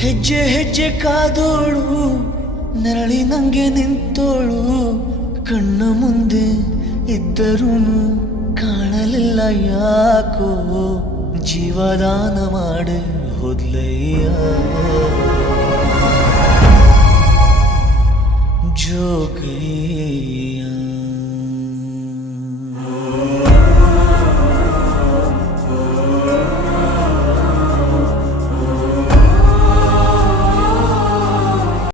ಹೆಜ್ಜೆ ಹೆಜ್ಜೆ ಕಾದೋಳು ನೆರಳಿ ನಂಗೆ ನಿಂತೋಳು ಕಣ್ಣ ಮುಂದೆ ಇದ್ದರೂ ಕಾಣಲಿಲ್ಲ ಯಾಕೋ ಜೀವದಾನ ಮಾಡು ಹೋದ್ಲಯ್ಯ ಜೋಗಯ್ಯ